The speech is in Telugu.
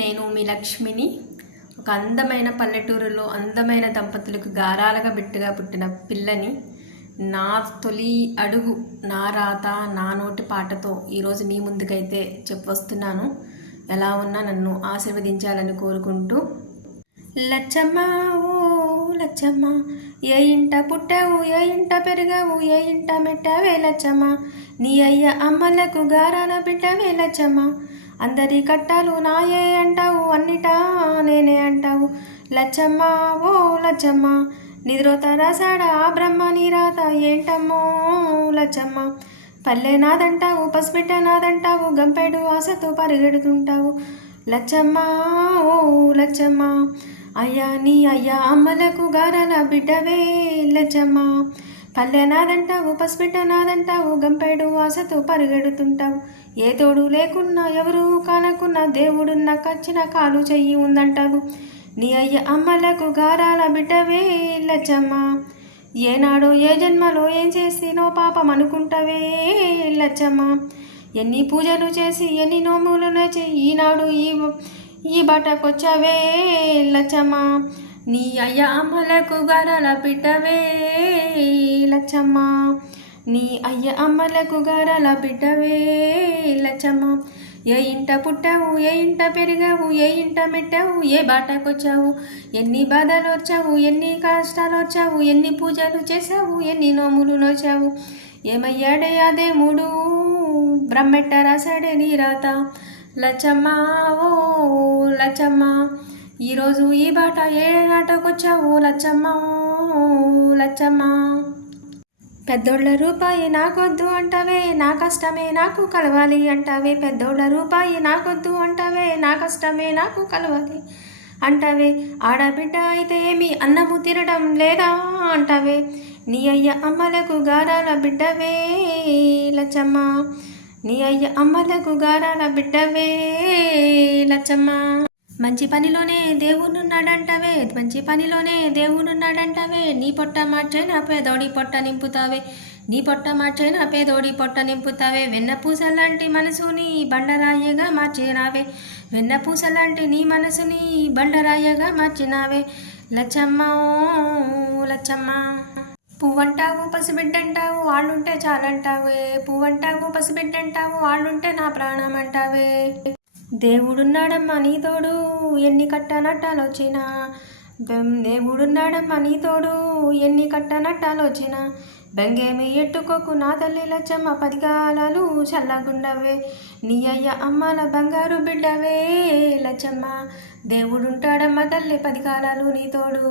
నేను మీ లక్ష్మిని ఒక అందమైన పల్లెటూరులో అందమైన దంపతులకు గారాలుగా బిట్టుగా పుట్టిన పిల్లని నా తొలి అడుగు నా రాత నా నోటి పాటతో ఈరోజు మీ ముందుకైతే చెప్పొస్తున్నాను. ఎలా ఉన్నా నన్ను ఆశీర్వదించాలని కోరుకుంటూ లచ్చమ్మా ఓ లచ్చమ్మ ఏ ఇంట పుట్టావు ఏ ఇంట పెరిగావు ఏ ఇంట మెట్టావే లచ్చమ్మ. నీ అయ్య అమ్మలకు గారాల బిడ్డవే లచ్చమ్మ. అందరి కట్టాలు నాయే అంటావు అన్నిటా నేనే అంటావు. లచ్చమ్మ ఓ లచ్చమ్మ నిద్రోత రాసాడా ఆ బ్రహ్మ నీరాత ఏంటమ్మో లచ్చమ్మ. పల్లె నాదంటావు పసిబిడ్డ నాదంటావు గంపెడు ఆశతో పరిగెడుతుంటావు. లచ్చమ్మ ఓ లచ్చమ్మ అయ్యా నీ అయ్యా అమ్మలకు గారల బిడ్డవే లచ్చమ్మ. పల్లె నాదంటావు పసిబిడ్డ గంపెడు ఆశతో పరిగెడుతుంటావు. ఏ తోడు లేకున్నా ఎవరు కానకున్నా దేవుడు కచ్చిన కాలు చెయ్యి ఉందంటావు. నీ అయ్య అమ్మలకు గారాల బిడ్డవే లచ్చమ్మ. ఏనాడో ఏ జన్మలో ఏం చేసినో పాపం అనుకుంటావే లచ్చమ్మ. ఎన్ని పూజలు చేసి ఎన్ని నోములు నచ్చి ఈనాడు ఈ ఈ బట్టకొచ్చావే లచ్చమ్మ. నీ అయ్య అమ్మలకు గారాల పిట్టవే లచ్చమ్మ. నీ అయ్య అమ్మలకు గారాల బిడ్డవే లచ్చమ్మ. ఏ ఇంట పుట్టావు ఏ ఇంట పెరిగావు ఏ ఇంట మెట్టావు ఏ బాటకొచ్చావు ఎన్ని బాధలు వచ్చావు ఎన్ని కష్టాలు వచ్చావు ఎన్ని పూజలు చేసావు ఎన్ని నోములు నోచావు. ఏమయ్యాడే అదే మూడు బ్రహ్మెట్ట రాశాడే నీ రాత. లచ్చమ్మ ఓ లచ్చమ్మ ఈరోజు ఈ బాట ఏ లచ్చమ్మ? ఓ లచ్చమ్మ. పెద్దోళ్ళ రూపాయి నాకొద్దు అంటవే నా కష్టమే నాకు కలవాలి అంటవే. పెద్దోళ్ళ రూపాయి నాకొద్దు అంటవే నా కష్టమే నాకు కలవాలి అంటవే. ఆడబిడ్డ అయితే ఏమి అన్నము తినడం లేదా అంటవే. నీ అయ్య అమ్మలకు గారాల బిడ్డవే లచ్చమ్మ. నీ అయ్య అమ్మలకు గారాల బిడ్డవే లచ్చమ్మ. మంచి పనిలోనే దేవుడున్నాడంటవే మంచి పనిలోనే దేవుడున్నాడంటావే. నీ పొట్ట మార్చే నా పేదోడి పొట్ట నింపుతావే నీ పొట్ట మార్చే నా పేదోడి పొట్ట నింపుతావే. వెన్నపూస లాంటి మనసుని బండరాయిగా మార్చినావే. వెన్నపూస లాంటి నీ మనసుని బండరాయిగా మార్చినావే. లచ్చమ్మ ఓ లచ్చమ్మ. పువ్వంటావు పసిబిడ్డంటావు వాళ్ళుంటే చాలంటావే. పువ్వంటావు పసిబిడ్డంటావు వాళ్ళుంటే నా ప్రాణం అంటావే దేవుడున్నాడమ్మా నీ తోడు ఎన్ని కట్టనట్టాలొచ్చినా బెం- దేవుడున్నాడమ్మా నీ తోడు ఎన్ని కట్టనట్టాలొచ్చినా బెంగేమి ఎట్టుకోకు నా తల్లి లచ్చమ్మ పది కాలాలు చల్లగుండవే. నీ అయ్య అమ్మల బంగారు బిడ్డవే లచ్చమ్మ. దేవుడుంటాడమ్మ తల్లి పది కాలాలు నీ తోడు